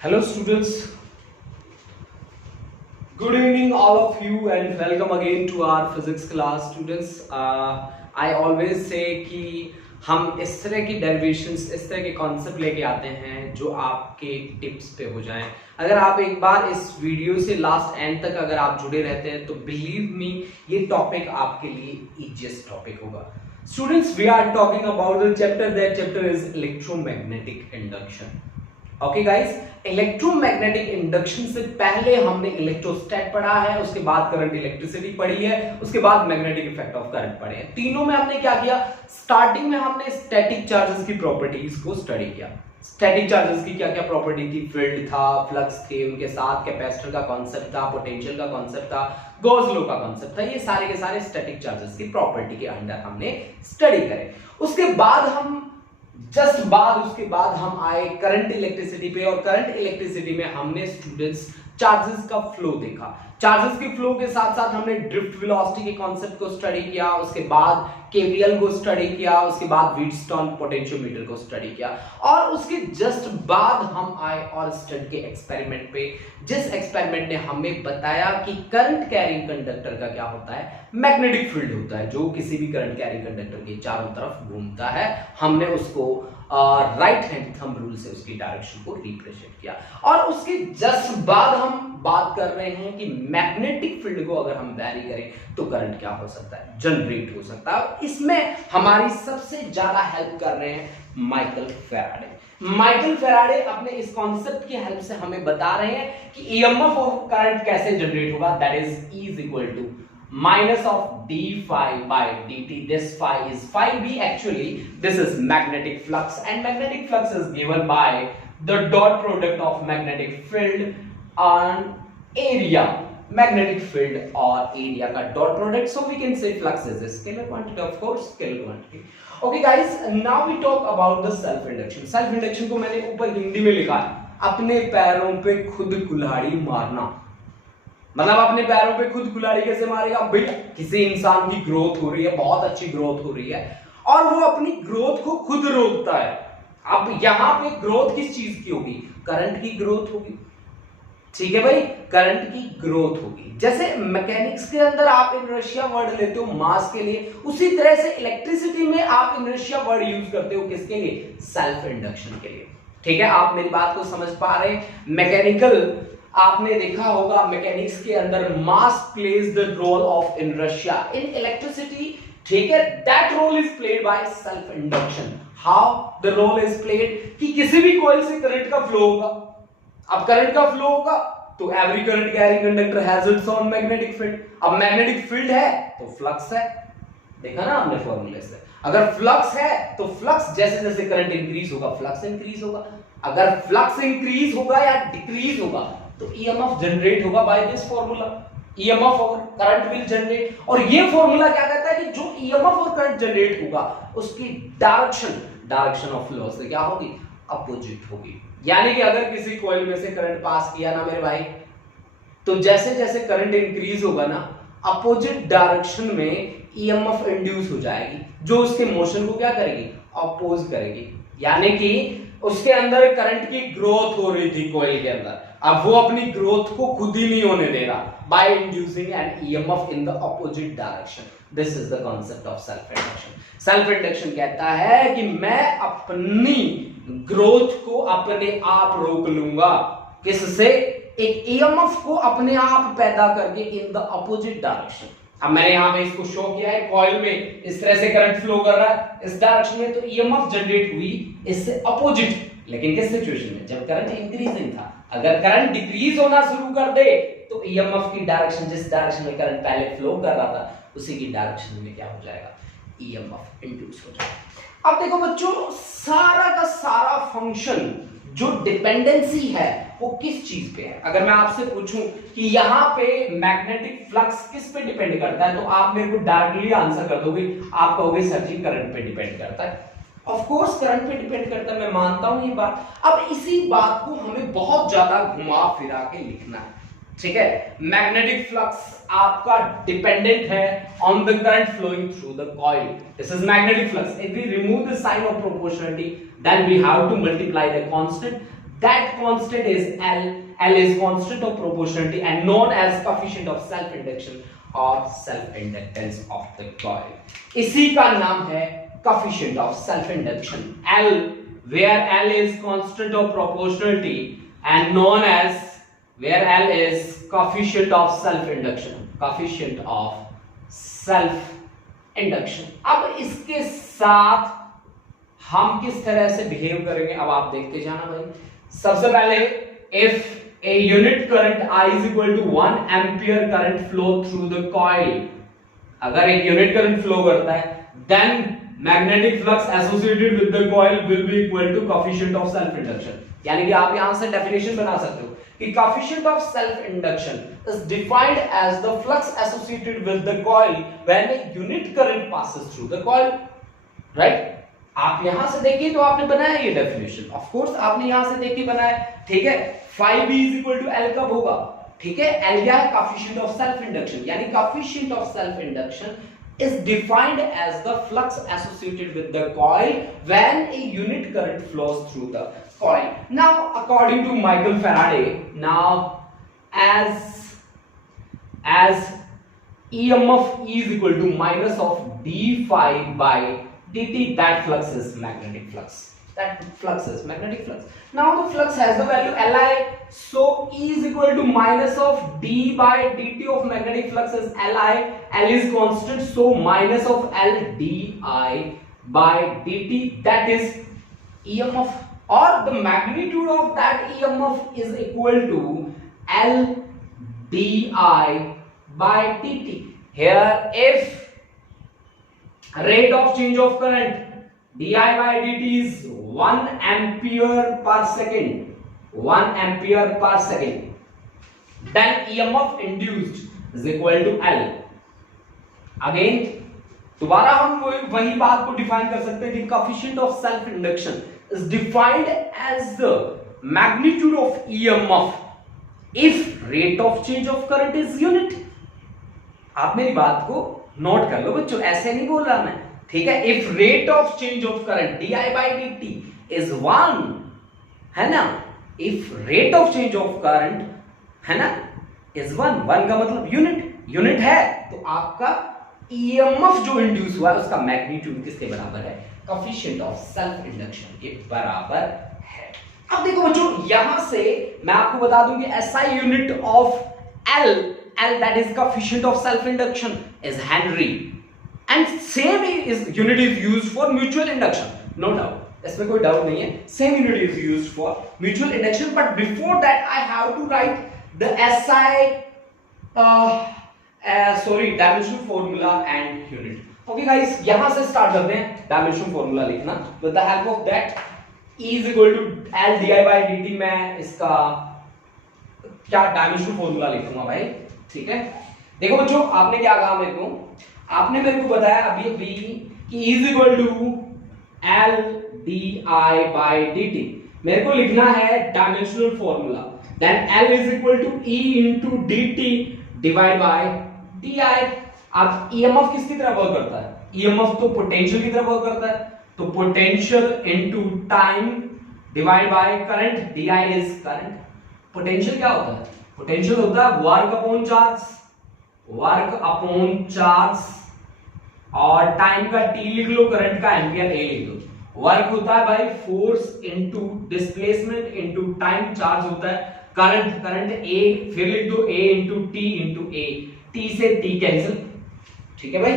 Hello students, good evening all of you and welcome again to our physics class students. I always say कि हम इस तरह की derivations, इस तरह के कॉन्सेप्ट लेके आते हैं जो आपके टिप्स पे हो जाएं। अगर आप एक बार इस वीडियो से लास्ट एंड तक अगर आप जुड़े रहते हैं तो बिलीव मी ये टॉपिक आपके लिए इजीएस्ट टॉपिक होगा। Students, we are talking about the chapter. That chapter is electromagnetic induction. Okay guys, electromagnetic induction से पहले हमने इलेक्ट्रोस्टैट पढ़ा है, उसके बाद करंट इलेक्ट्रिसिटी पढ़ी है, उसके बाद मैग्नेटिक इफेक्ट ऑफ करंट पढ़े हैं। तीनों में हमने क्या किया? स्टार्टिंग में हमने स्टैटिक चार्जेस की प्रॉपर्टीज को स्टडी किया। स्टैटिक चार्जेस की क्या क्या प्रॉपर्टी थी? फील्ड था, फ्लक्स थे, उनके साथ कैपेसिटर का कॉन्सेप्ट था, पोटेंशियल का कॉन्सेप्ट था, गॉस लॉ का कॉन्सेप्ट था। ये सारे के सारे स्टैटिक चार्जेस की प्रॉपर्टी के अंडर हमने स्टडी करे। उसके बाद उसके बाद हम आए करंट इलेक्ट्रिसिटी पे, और करंट इलेक्ट्रिसिटी में हमने स्टूडेंट्स चार्जेस का फ्लो देखा। चार्जेस के फ्लो के साथ साथ हमने ड्रिफ्ट वेलोसिटी के कॉन्सेप्ट को स्टडी किया, उसके बाद केवीएल को स्टडी किया, उसके बाद व्हीटस्टोन पोटेंशियोमीटर को स्टडी किया, और उसके जस्ट बाद हम आए और स्टड के एक्सपेरिमेंट पे, जिस एक्सपेरिमेंट ने हमें बताया कि करंट कैरिंग कंडक्टर का क्या होता है? मैग्नेटिक फील्ड होता है जो किसी भी करंट कैरिंग कंडक्टर के चारों तरफ घूमता है। हमने उसको राइट हैंड थंब रूल से उसकी डायरेक्शन को रिप्रेजेंट किया, और उसके जस्ट बाद हम बात कर रहे हैं कि मैग्नेटिक फील्ड को अगर हम वैरी करें तो करंट क्या हो सकता है? जनरेट हो सकता है। इसमें हमारी सबसे ज्यादा हेल्प कर रहे हैं माइकल फैराडे। माइकल फैराडे अपने इस कॉन्सेप्ट की हेल्प से हमें बता रहे हैं कि ईएमएफ ऑफ करंट कैसे जनरेट होगा। That is is equal to minus of d phi by dt. This phi is phi b. Actually this is magnetic flux, and magnetic flux is given by the dot product of magnetic field on area. Magnetic field और area का dot product, so we can say flux is a scalar quantity, of course scalar quantity. Okay guys, now we talk about the self induction. Self induction को मैंने ऊपर हिंदी में लिखा है, अपने पैरों पे खुद कुल्हाड़ी मारना। मतलब अपने पैरों पे खुद कुल्हाड़ी कैसे मारेगा भाई? किसी इंसान की ग्रोथ हो रही है, बहुत अच्छी ग्रोथ हो रही है, और वो अपनी ग्रोथ को खुद रोकता है। अब यहां पे ग्रोथ किस चीज की होगी? करंट की ग्रोथ होगी। ठीक है भाई, करंट की ग्रोथ होगी। जैसे मैकेनिक्स के अंदर आप इनर्शिया वर्ड लेते हो मास के लिए, उसी तरह से इलेक्ट्रिसिटी में आप इनर्शिया वर्ड यूज करते हो किसके लिए? सेल्फ इंडक्शन के लिए। ठीक है, आप मेरी बात को समझ पा रहे हैं? मैकेनिकल आपने देखा होगा, मैकेनिक्स के अंदर mass plays the role of inertia in electricity. ठीक है, that role is played by self induction. How the role is played? कि किसी भी कॉइल से करंट का फ्लो होगा। अब करंट का फ्लो होगा तो every current carrying conductor has its own magnetic field. अब मैग्नेटिक फील्ड है तो फ्लक्स है। देखा ना आपने फॉर्मूले से? अगर फ्लक्स है तो फ्लक्स, जैसे जैसे करंट इंक्रीज होगा फ्लक्स इंक्रीज होगा। अगर फ्लक्स इंक्रीज होगा या डिक्रीज होगा तो ईएमएफ जनरेट होगा बाय दिस फार्मूला। ईएमएफ और करंट विल जनरेट, और ये फार्मूला क्या कहता है कि जो ईएमएफ और करंट जनरेट होगा उसकी डायरेक्शन ऑफ फ्लो से क्या होगी? अपोजिट होगी। यानी कि अगर किसी कॉइल में से करंट पास किया ना मेरे भाई, तो जैसे जैसे करंट इंक्रीज होगा ना, अपोजिट डायरेक्शन में ईएमएफ इंड्यूस हो जाएगी, जो उसके मोशन को क्या करेगी? अपोज करेगी। यानी कि उसके अंदर करंट की ग्रोथ हो रही थी कॉइल के अंदर, अब वो अपनी ग्रोथ को खुद ही नहीं होने दे रहा by inducing an EMF in the opposite direction. This is the concept of self induction. Self induction कहता है कि मैं अपनी ग्रोथ को अपने आप रोक लूंगा। किससे? एक ईएमएफ को अपने आप पैदा करके इन द अपोजिट डायरेक्शन। अब मैंने यहां पे इसको शो किया है, कॉइल में इस तरह से करंट फ्लो कर रहा है इस डायरेक्शन में, तो ईएमएफ जनरेट हुई इससे अपोजिट। लेकिन किस सिचुएशन में? जब करंट इंक्रीजिंग था। अगर करंट डिक्रीज होना शुरू कर दे तो ईएमएफ की डायरेक्शन, जिस डायरेक्शन में करंट पहले फ्लो कर रहा था उसी की डायरेक्शन में क्या हो जाएगा? ईएमएफ इंड्यूस हो जाएगा। अब देखो बच्चों, सारा का सारा फंक्शन जो डिपेंडेंसी है वो किस चीज पे है? अगर मैं आपसे पूछूं कि यहाँ पे मैग्नेटिक फ्लक्स किस पे डिपेंड करता है, तो आप मेरे को डायरेक्टली आंसर कर दोगे, आप कहोगे सर जी करंट पे डिपेंड करता है। ऑफ कोर्स करंट पे डिपेंड करता है, मैं मानता हूं ये बात। अब इसी बात को हमें बहुत ज्यादा घुमा फिरा के लिखना है। ठीक है, मैग्नेटिक फ्लक्स आपका डिपेंडेंट है on the current flowing through the coil. This is magnetic flux. If we remove the sign of proportionality, then we have to multiply the constant, that constant is L. L is constant of proportionality and known as coefficient of self induction or self inductance of the coil. इसी का नाम है coefficient of self induction. L, where L is constant of proportionality and known as where L is coefficient of self induction. Coefficient of self induction. अब इसके साथ हम किस तरह से बिहेव करेंगे अब आप देखते जाना भाई. सबसे पहले if a unit current I is equal to 1 ampere current flow through the coil, अगर एक यूनिट करंट फ्लो करता है then magnetic flux associated with the coil will be equal to coefficient of self induction. यानी कि आप यहां से definition बना सकते हो कि coefficient of self induction is defined as the flux associated with the coil when a unit current passes through the coil. right? आप यहां से देखिए तो आपने बनाया ये डेफिनेशन. ऑफ कोर्स आपने यहां से देख के बनाया. ठीक है. phi b is equal to L कब होगा? ठीक है. L क्या है? coefficient of self induction. यानी coefficient of self induction is defined as the flux associated with the coil when a unit current flows through the coil. Now according to Michael Faraday, now as EMF is equal to minus of d phi by dt, that flux is magnetic flux. That flux is magnetic flux. Now the flux has the value Li, so E is equal to minus of d by dt of magnetic flux is Li. L is constant, so minus of L di by dt, that is EMF, or the magnitude of that EMF is equal to L di by dt. Here if rate of change of current di by dt is 1 ampere per second, 1 ampere per second, then EMF induced is equal to L. Again दोबारा हम वही बात को define कर सकते हैं कि coefficient of self induction is defined as the magnitude of EMF if rate of change of current is unit. आप मेरी बात को नोट कर लो बच्चों, ऐसे नहीं बोल रहा मैं. ठीक है. If rate of change of current D I by D T is 1, है ना. If rate of change of current, है ना, इज 1, 1 का मतलब यूनिट है, तो आपका ईएमएफ जो इंड्यूस हुआ है उसका मैग्नीट्यूड किसके बराबर है? कोएफिशिएंट ऑफ सेल्फ इंडक्शन के बराबर है. अब देखो बच्चों, यहां से मैं आपको बता दूं कि SI unit of L that is coefficient of self induction is Henry, and same unit is used for mutual induction. No doubt, इसमें कोई डाउट नहीं है. Same unit is used for mutual induction, but before that I have to write the SI dimensional formula and unit. Okay guys, यहां से start करते हैं dimensional formula लिखना. With the help of that, E is equal to L di by dt. मैं इसका क्या dimensional formula लिखूंगा भाई. ठीक है. देखो बच्चों, आपने क्या कहा मेरे को? आपने मेरे को बताया अभी कि E is equal to L di by dt. मेरे को लिखना है dimensional formula. Then L is equal to E into dt divide by di. अब EMF किसकी तरह वर्क करता है? EMF तो पोटेंशियल की तरह वर्क करता है, तो potential into time divide by current. di is current. Potential क्या होता है? पोटेंशियल होता है वर्क अपॉन चार्ज, और टाइम का t लिख लो, करंट का एम्पियर a लिख लो. वर्क होता है भाई force into displacement into time. Charge होता है करंट a, फिर लिख दो a into t into a. t से t कैंसिल. ठीक है भाई.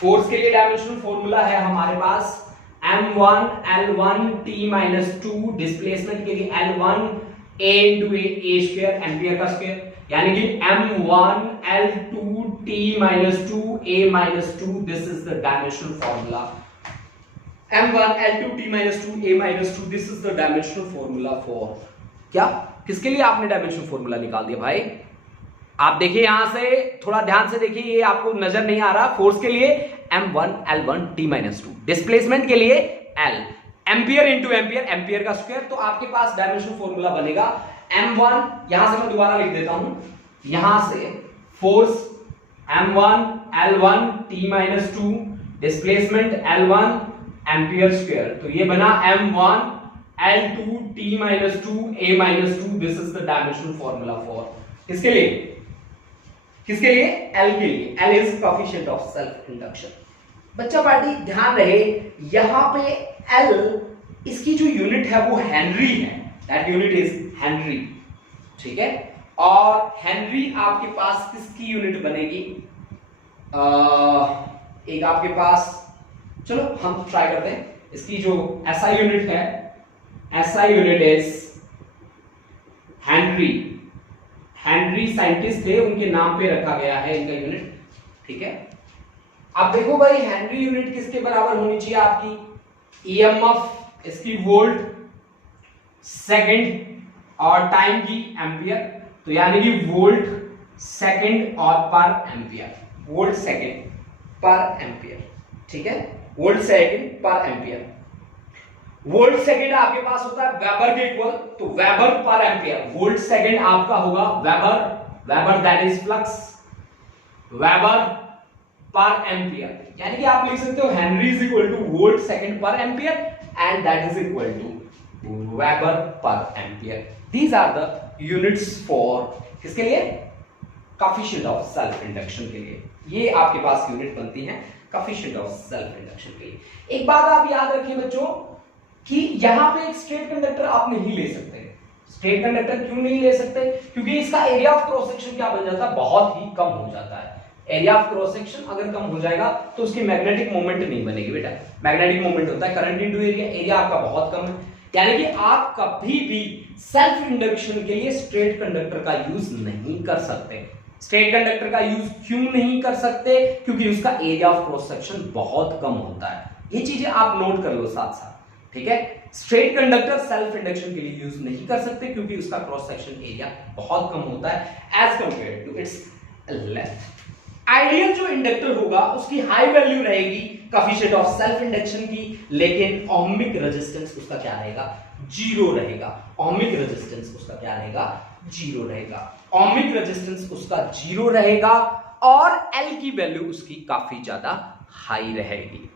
फोर्स के लिए डायमेंशनल फॉर्मूला है हमारे पास m1 l1 t-2. डिस्प्लेसमेंट के लिए l1 a into a square, ampere का स्क्वायर, यानी कि m1 l2 t-2 a-2. This is the dimensional formula. m1 l2 t-2 a-2. This is the dimensional formula for क्या? किसके लिए आपने डायमेंशनल फॉर्मूला निकाल दिया भाई? आप देखिए यहां से, थोड़ा ध्यान से देखिए, ये आपको नजर नहीं आ रहा. फोर्स के लिए m1 l1 t-2. डिस्प्लेसमेंट के लिए l, ampere into ampere, ampere का स्क्वायर. तो आपके पास डायमेंशनल फॉर्मूला बनेगा m1. यहां से मैं दोबारा लिख देता हूं. यहां से force m1 l1 t-2, displacement l1, ampere square. तो ये बना m1 L2T-2 A-2 this is the dimensional formula for किसके लिए, किसके लिए, L के लिए। L is coefficient of self induction. बच्चा पार्टी ध्यान रहे यहां पे L इसकी जो यूनिट है वो हेनरी है, दैट यूनिट इज हेनरी, ठीक है। और हेनरी आपके पास किसकी यूनिट बनेगी, एक आपके पास, चलो हम ट्राई करते हैं, इसकी जो SI यूनिट है, SI unit is Henry. Henry scientist थे, उनके नाम पे रखा गया है इनका यूनिट, ठीक है। अब देखो भाई हेनरी यूनिट किसके बराबर होनी चाहिए आपकी, EMF इसकी वोल्ट सेकंड और टाइम की एम्पियर, तो यानी कि वोल्ट सेकंड और पर ampere, volt second per ampere, ठीक है, volt second per ampere. Volt second आपके पास होता है वेबर के इक्वल, तो weber per ampere, volt second आपका होगा weber, weber that is flux, weber per ampere, यानी कि आप लिख सकते हो henry is equal to volt second per ampere and that is equal to weber per ampere. These are the units for किसके लिए, कोएफिशिएंट ऑफ सेल्फ इंडक्शन के लिए। ये आपके पास यूनिट बनती है कोएफिशिएंट ऑफ सेल्फ इंडक्शन के लिए। एक बात आप याद रखिए बच्चों कि यहां पे एक स्ट्रेट कंडक्टर आप नहीं ले सकते। स्ट्रेट कंडक्टर क्यों नहीं ले सकते, क्योंकि इसका एरिया ऑफ क्रॉस सेक्शन क्या बन जाता है, बहुत ही कम हो जाता है। एरिया ऑफ क्रॉस सेक्शन अगर कम हो जाएगा तो उसकी मैग्नेटिक मोमेंट नहीं बनेगी बेटा। मैग्नेटिक मोमेंट होता है करंट इनटू एरिया, एरिया आपका बहुत कम है, यानी कि आप कभी भी सेल्फ इंडक्शन के लिए स्ट्रेट कंडक्टर का यूज नहीं कर सकते। स्ट्रेट कंडक्टर का यूज क्यों नहीं कर सकते, क्योंकि उसका एरिया ऑफ क्रॉस सेक्शन बहुत कम होता है। ये चीजें आप नोट कर लो साथ साथ, ठीक है। स्ट्रेट कंडक्टर सेल्फ इंडक्शन के लिए यूज नहीं कर सकते क्योंकि उसका क्रॉस सेक्शन एरिया बहुत कम होता है as compare to its length. Ideal जो इंडक्टर होगा उसकी हाई वैल्यू रहेगी कोएफिशिएंट ऑफ सेल्फ इंडक्शन की, लेकिन ओहमिक रेजिस्टेंस उसका क्या रहेगा, जीरो रहेगा। ओहमिक रेजिस्टेंस उसका क्या रहेगा, जीरो रहेगा। ओहमिक रेजिस्टेंस उसका जीरो रहेगा और L की वैल्यू उसकी काफी ज्यादा हाई रहेगी।